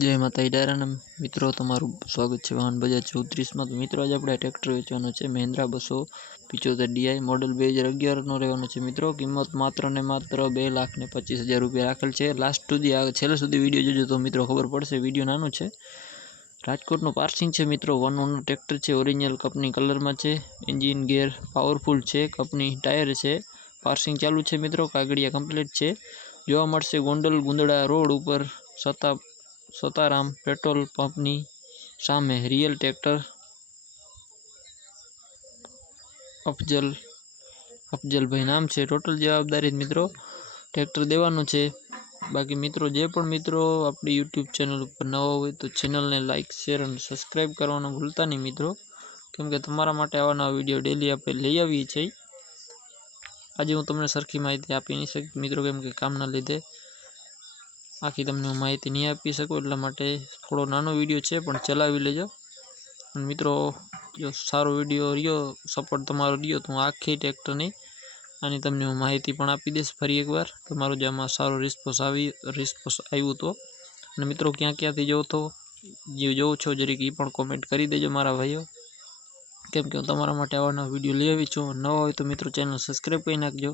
જય માતાજી ડાયરાના મિત્રો, તમારું સ્વાગત છે વાહન બજાજ 34માં। તો મિત્રો આજે આપણે ટ્રેક્ટર વેચવાનો છે મહિન્દ્રા 275 DI મોડલ 2011નો રહેવાનો છે મિત્રો। કિંમત માત્ર ને માત્ર 2,25,000 રૂપિયા રાખેલ છે। લાસ્ટ સુધી છેલ્લે સુધી વિડીયો જોજો તો મિત્રો ખબર પડશે। વિડીયો નાનો છે, રાજકોટનું પાર્સિંગ છે મિત્રો। 1 ઓનર ટ્રેક્ટર છે, ઓરિજિનલ કંપની કલરમાં છે, એન્જિન ગેર પાવરફુલ છે, કંપની ટાયર છે, પાર્સિંગ ચાલુ છે મિત્રો, કાગળિયા કમ્પ્લીટ છે। જોવા મળશે ગોંડલ ગુંદડા રોડ ઉપર સતારામ પેટ્રોલ પંપની સામે। રિયલ ટ્રેક્ટર અફજલભાઈ નામ છે। ટોટલ જવાબદારી મિત્રો ટ્રેક્ટર દેવાનું છે। બાકી મિત્રો જે પણ મિત્રો આપણી યુટ્યુબ ચેનલ ઉપર નવા હોય તો ચેનલને લાઇક શેર અને સબસ્ક્રાઈબ કરવાનું ભૂલતા નહીં મિત્રો, કેમ કે તમારા માટે આવા નવા વિડીયો ડેલી આપણે લઈ આવીએ છીએ। આજે હું તમને સરખી માહિતી આપી નહીં શકું મિત્રો, કેમ કે કામના લીધે આખી તમને હું માહિતી નહીં આપી શકું, એટલા માટે થોડો નાનો વિડીયો છે પણ ચલાવી લેજો। અને મિત્રો જો સારો વિડીયો રહ્યો, સપોર્ટ તમારો રહ્યો તો હું આખી ટ્રેક્ટરની આની તમને હું માહિતી પણ આપી દઈશ ફરી એકવાર। તમારો જે આમાં સારો રિસ્પોન્સ આવ્યું તો, અને મિત્રો ક્યાં ક્યાંથી જોવો છો જરીક એ પણ કોમેન્ટ કરી દેજો મારા ભાઈઓ, કેમ કે હું તમારા માટે આવા નવા વિડીયો લઈ આવી છું। નવા હોય તો મિત્રો ચેનલ સબસ્ક્રાઈબ કરી નાખજો।